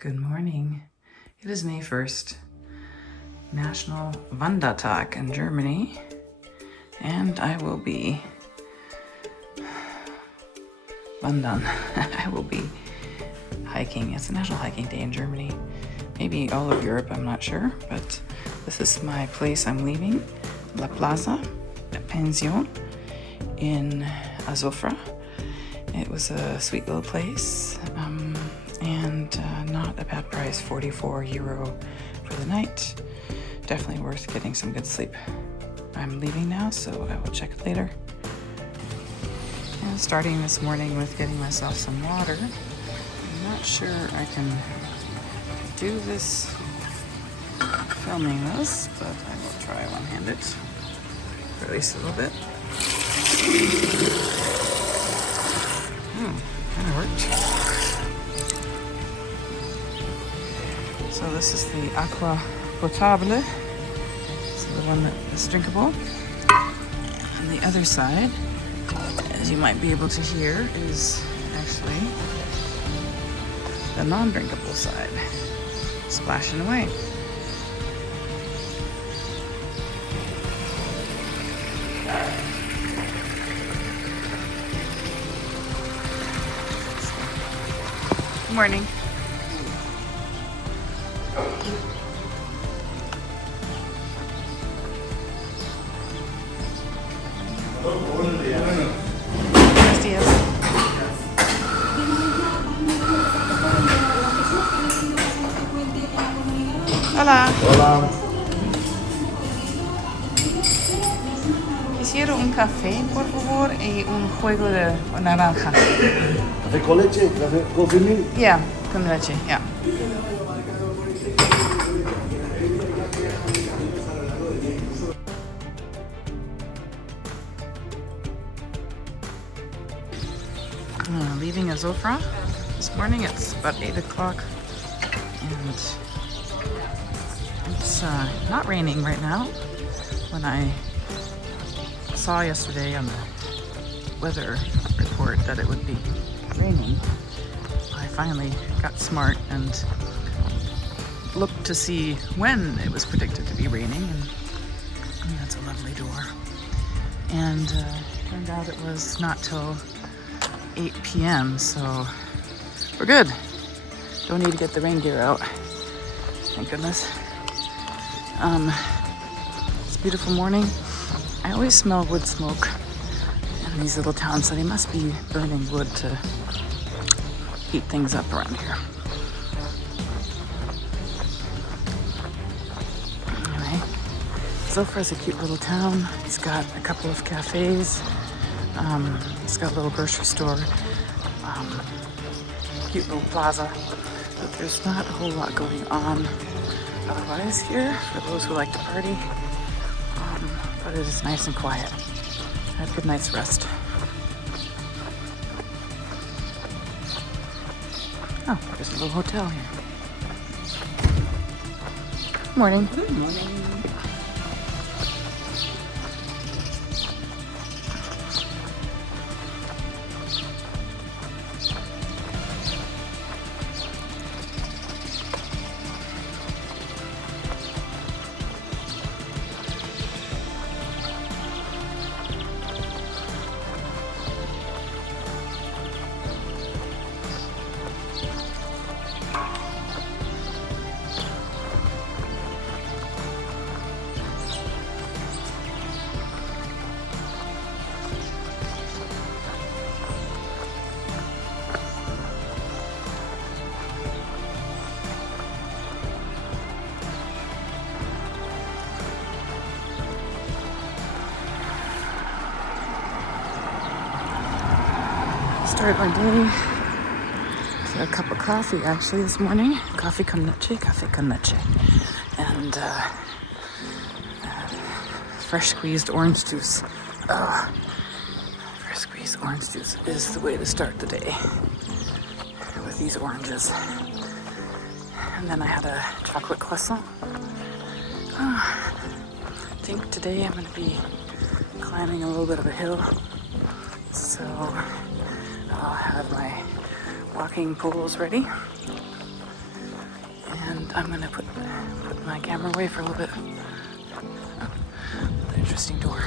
Good morning. It is May 1st, National Wandertag in Germany, and I will be wandern. I will be hiking. It's a National Hiking Day in Germany. Maybe all of Europe, I'm not sure, but this is my place I'm leaving, La Plaza Pension in Azofra. It was a sweet little place, and not a bad price, €44 for the night. Definitely worth getting some good sleep. I'm leaving now, so I will check later. And starting this morning with getting myself some water. I'm not sure I can do this filming this, but I will try one-handed, or at least a little bit. Kind of worked. So this is the aqua potable, so the one that is drinkable. On the other side, as you might be able to hear, is actually the non-drinkable side, splashing away. Good morning. Buenos días. Hola. Hola. Quisiera un café, por favor, y un jugo de naranja. ¿Café con leche? ¿Café coffee milk? Yeah, con leche, yeah. Leaving Azofra this morning. It's about 8 o'clock, and it's not raining right now. When I saw yesterday on the weather report that it would be raining, I finally got smart and looked to see when it was predicted to be raining, and that's a lovely door. And turned out it was not till 8 p.m. so we're good. Don't need to get the rain gear out, thank goodness. It's a beautiful morning. I always smell wood smoke in these little towns, so they must be burning wood to heat things up around here. Anyway, Azofra is a cute little town. It's got a couple of cafes. It's got a little grocery store, cute little plaza, but there's not a whole lot going on otherwise here for those who like to party, but it is nice and quiet. I had a good night's rest. Oh, there's a little hotel here. Good morning. Good morning. Started my day with a cup of coffee actually this morning. Coffee con leche. And fresh squeezed orange juice. Fresh squeezed orange juice is the way to start the day with these oranges. And then I had a chocolate croissant. I think today I'm going to be climbing a little bit of a hill. So I'll have my walking poles ready. I'm gonna put my camera away for a little bit. Oh, interesting door.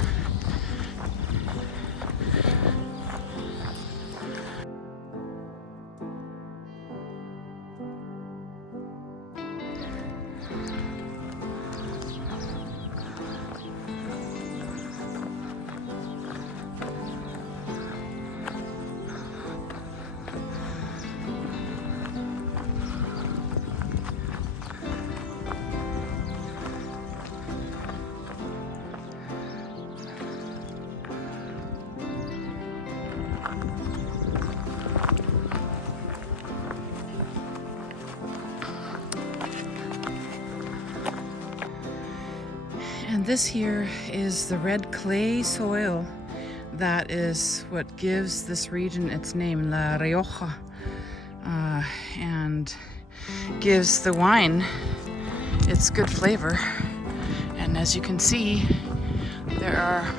And this here is the red clay soil that is what gives this region its name, La Rioja, and gives the wine its good flavor. And as you can see, there are,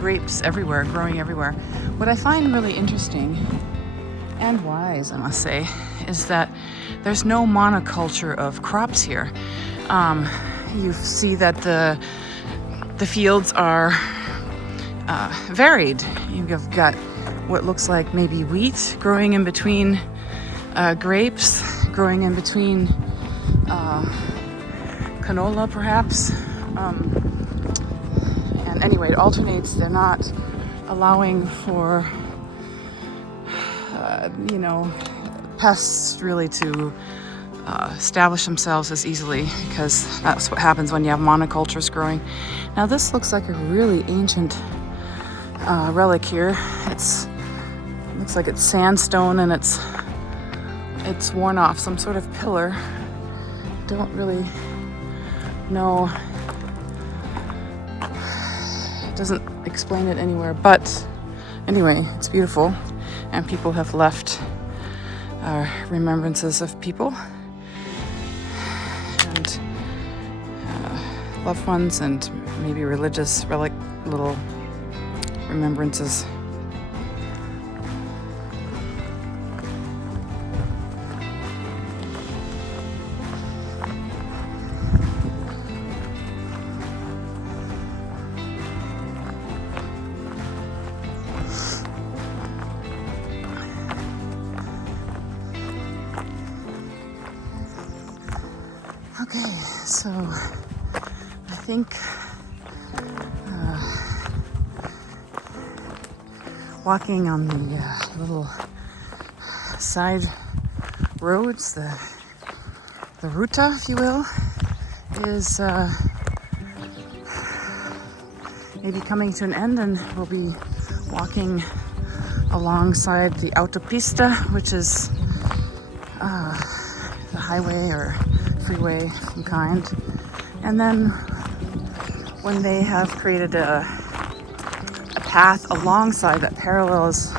grapes everywhere, growing everywhere. What I find really interesting and wise, I must say, is that there's no monoculture of crops here. You see that the fields are varied. You've got what looks like maybe wheat growing in between grapes, growing in between canola perhaps. And anyway, it alternates. They're not allowing for pests really to establish themselves as easily, because that's what happens when you have monocultures growing. Now this looks like a really ancient relic here. Looks like it's sandstone and it's worn off, some sort of pillar. Don't really know. It doesn't explain it anywhere, but anyway, it's beautiful, and people have left remembrances of people and loved ones, and maybe religious relic little remembrances. Okay, so I think walking on the little side roads, the ruta, if you will, is maybe coming to an end, and we'll be walking alongside the autopista, which is the highway or freeway of some kind. And then when they have created a path alongside that parallels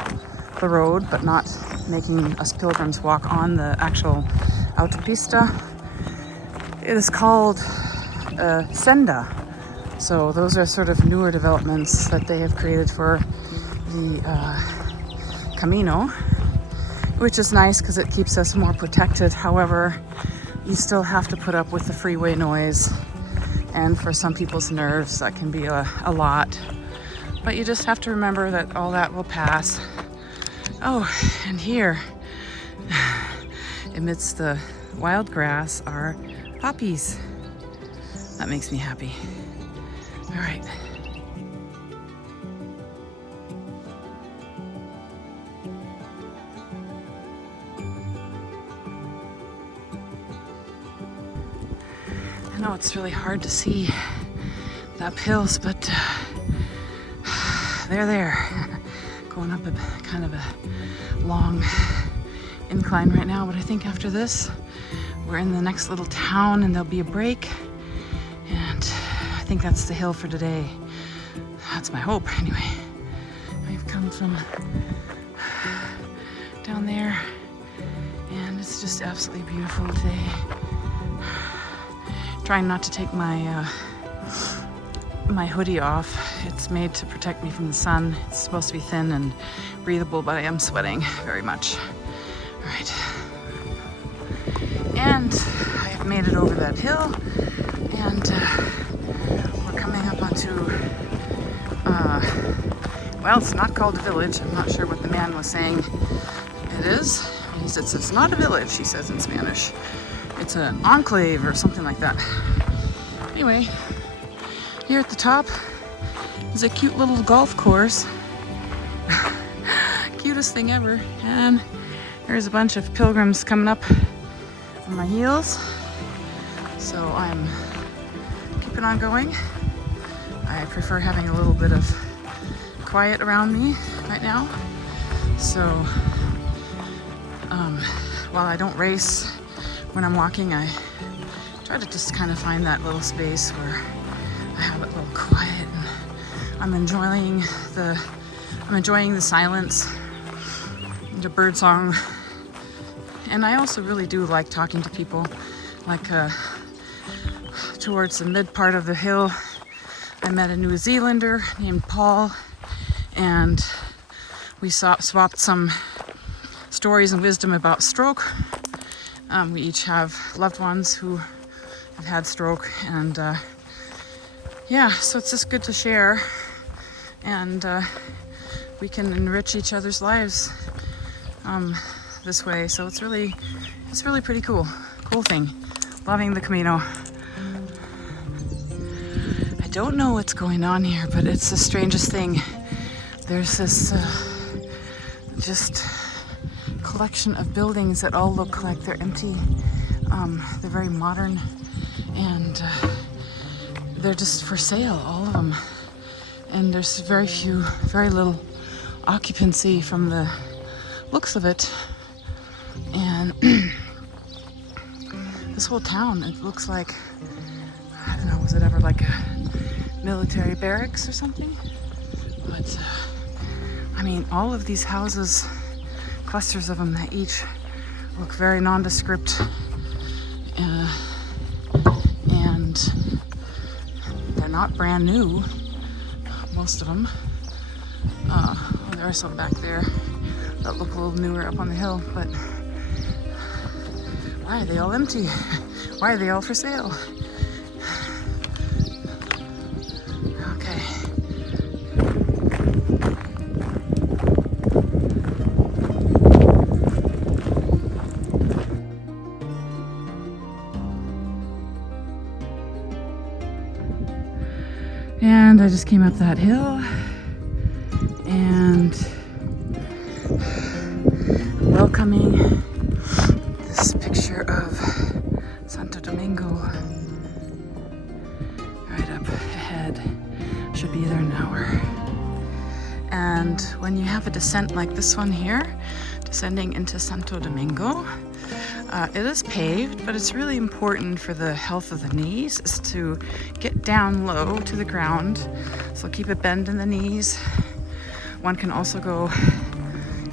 the road, but not making us pilgrims walk on the actual autopista, it is called senda. So those are sort of newer developments that they have created for the Camino, which is nice because it keeps us more protected. However, you still have to put up with the freeway noise, and for some people's nerves that can be a lot. But you just have to remember that all that will pass. Oh, and here, amidst the wild grass, are poppies. That makes me happy. All right. I know it's really hard to see the uphills, but they're there. Going up a kind of a long incline right now, but I think after this, we're in the next little town and there'll be a break. And I think that's the hill for today. That's my hope, anyway. We've come from down there, and it's just absolutely beautiful today. Trying not to take my my hoodie off. It's made to protect me from the sun. It's supposed to be thin and breathable, but I am sweating very much. Alright. And I have made it over that hill, and we're coming up onto, well, it's not called a village. I'm not sure what the man was saying it is. He says it's not a village, he says in Spanish. It's an enclave or something like that. Anyway, here at the top is a cute little golf course. Cutest thing ever. And there's a bunch of pilgrims coming up on my heels. So I'm keeping on going. I prefer having a little bit of quiet around me right now. So while I don't race when I'm walking, I try to just kind of find that little space where I have it a little quiet and I'm enjoying the silence, the bird song. And I also really do like talking to people. Like towards the mid part of the hill, I met a New Zealander named Paul, and we swapped some stories and wisdom about stroke. We each have loved ones who have had stroke, and yeah, so it's just good to share, and we can enrich each other's lives this way. So it's really pretty cool thing. Loving the Camino. I don't know what's going on here, but it's the strangest thing. There's this just collection of buildings that all look like they're empty. They're very modern, and they're just for sale, all of them. And there's very little occupancy from the looks of it. And this whole town, it looks like, I don't know, was it ever like a military barracks or something? But I mean, all of these houses, clusters of them, that each look very nondescript, and they're not brand new, most of them. There are some back there that look a little newer up on the hill, but why are they all empty? Why are they all for sale? Okay. And I just came up that hill, and welcoming this picture of Santo Domingo right up ahead. Should be there in an hour. And when you have a descent like this one here, descending into Santo Domingo, it is paved, but it's really important for the health of the knees is to get down low to the ground. So keep a bend in the knees. One can also go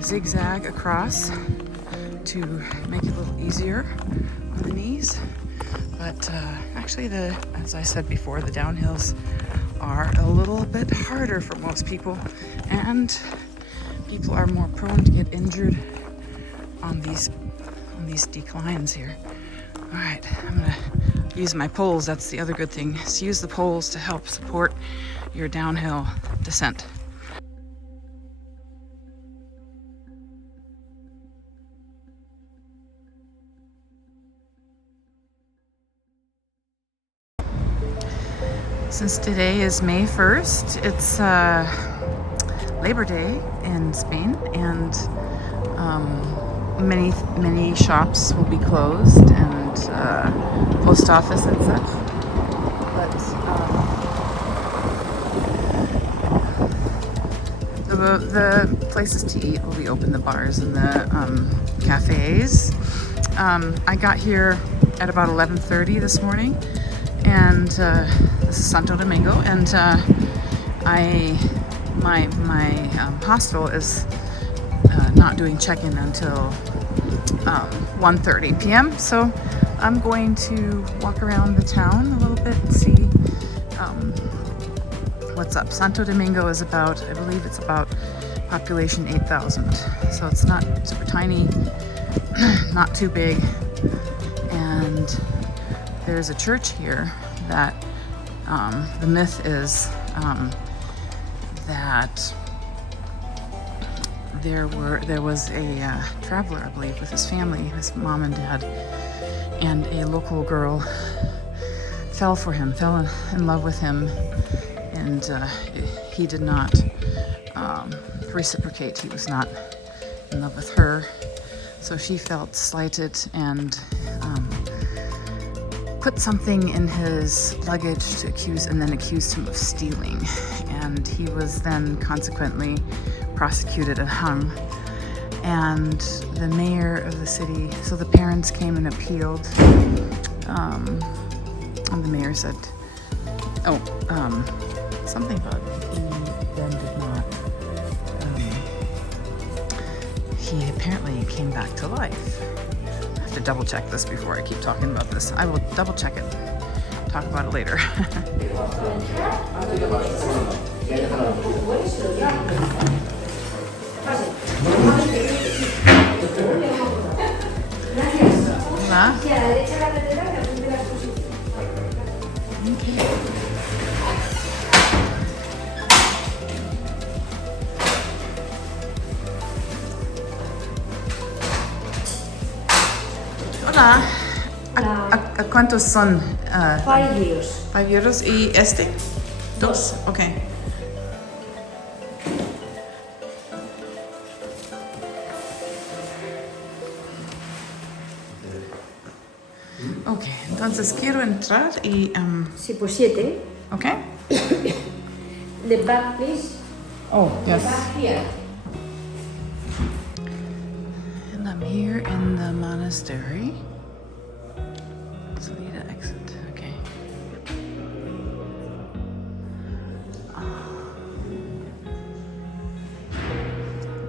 zigzag across to make it a little easier on the knees. But actually, as I said before, the downhills are a little bit harder for most people, and people are more prone to get injured on these declines here. All right, I'm gonna use my poles. That's the other good thing, is use the poles to help support your downhill descent. Since today is May 1st, it's Labor Day in Spain, and many shops will be closed, and post office and such. But the places to eat will be open, the bars and the cafes. I got here at about 11:30 this morning, and this is Santo Domingo, and my hostel is not doing check-in until 1:30 p.m. So I'm going to walk around the town a little bit and see what's up. Santo Domingo is about, I believe it's about population 8,000. So it's not super tiny. not too big. And there's a church here that the myth is that there was a traveler, I believe, with his family, his mom and dad, and a local girl fell in love with him, and he did not reciprocate. He was not in love with her, so she felt slighted and put something in his luggage to accused him of stealing, and he was then consequently prosecuted and hung. And the mayor of the city, so the parents came and appealed, and the mayor said, something about he then did not, he apparently came back to life. I have to double check this before I keep talking about this. I will double check it, talk about it later. Hola. Okay. Hola. ¿A cuántos son? 5 euros. 5 euros. ¿Y este? 2. Ok. Ok, entonces quiero entrar y... Sí, pues 7. Ok. The back, please. Oh, yes. Back here. And I'm here in the monastery. So I need to exit. Okay.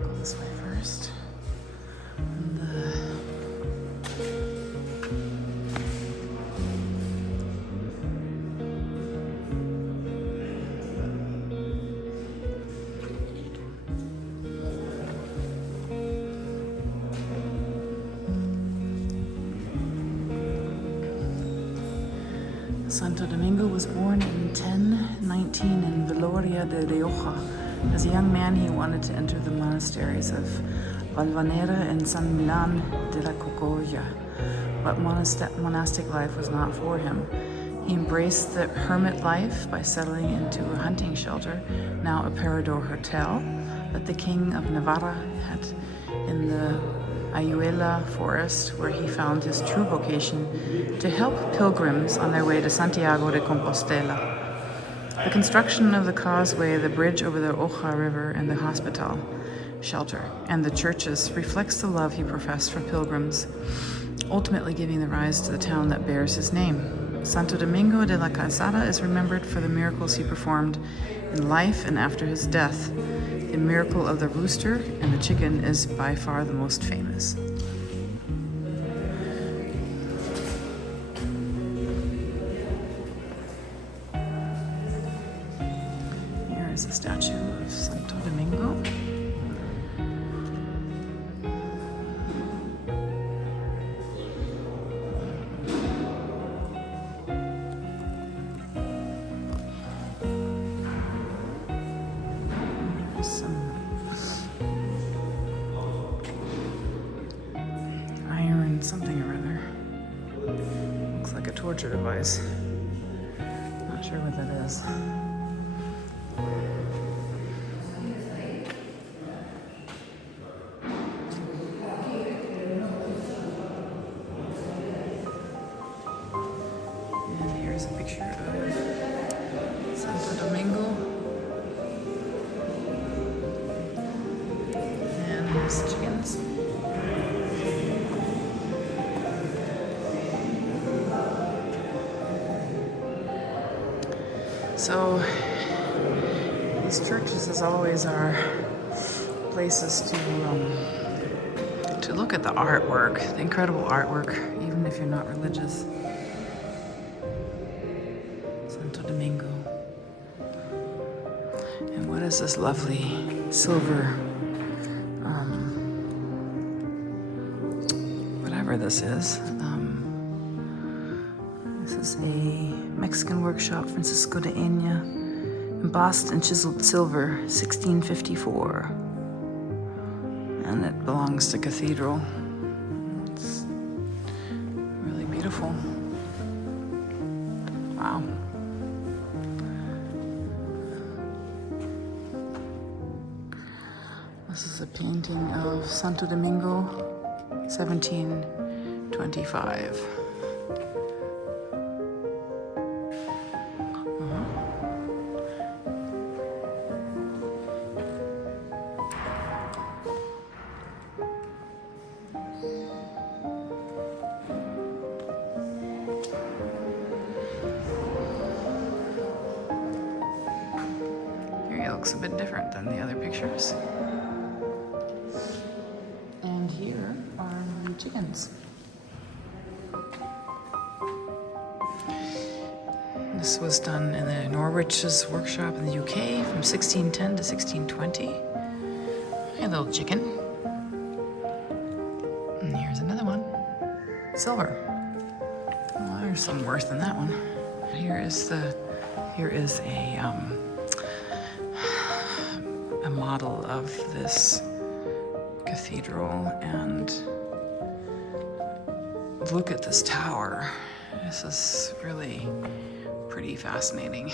Go this way first. Santo Domingo was born in 1019 in Viloria de Rioja. As a young man, he wanted to enter the monasteries of Valvanera and San Milan de la Cocolla, but monastic life was not for him. He embraced the hermit life by settling into a hunting shelter, now a Parador hotel, that the king of Navarra had in the Ayuela forest, where he found his true vocation to help pilgrims on their way to Santiago de Compostela. The construction of the causeway, the bridge over the Oja River, and the hospital shelter, and the churches reflects the love he professed for pilgrims, ultimately giving the rise to the town that bears his name. Santo Domingo de la Calzada is remembered for the miracles he performed in life and after his death. The miracle of the rooster and the chicken is by far the most famous. Here is the statue of Santo Domingo. Something or other. Looks like a torture device. Not sure what that is. And here's a picture of Santo Domingo. And his chickens. So these churches, as always, are places to look at the artwork, the incredible artwork, even if you're not religious. Santo Domingo. And what is this lovely silver whatever this is. This is a Mexican workshop, Francisco de Enya, embossed and chiseled silver, 1654. And it belongs to Cathedral. It's really beautiful. Wow. This is a painting of Santo Domingo, 1725. Here he looks a bit different than the other pictures. And here are the chickens. This was done in the Norwich's workshop in the UK from 1610 to 1620. A little chicken. And here's another one. Silver. Well, there's some worth in that one. Here is a model of this cathedral, and look at this tower. This is really pretty fascinating.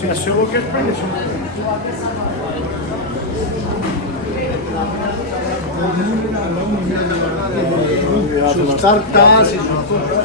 Sí, seguro que es precio. Sus tartas y sus cosas.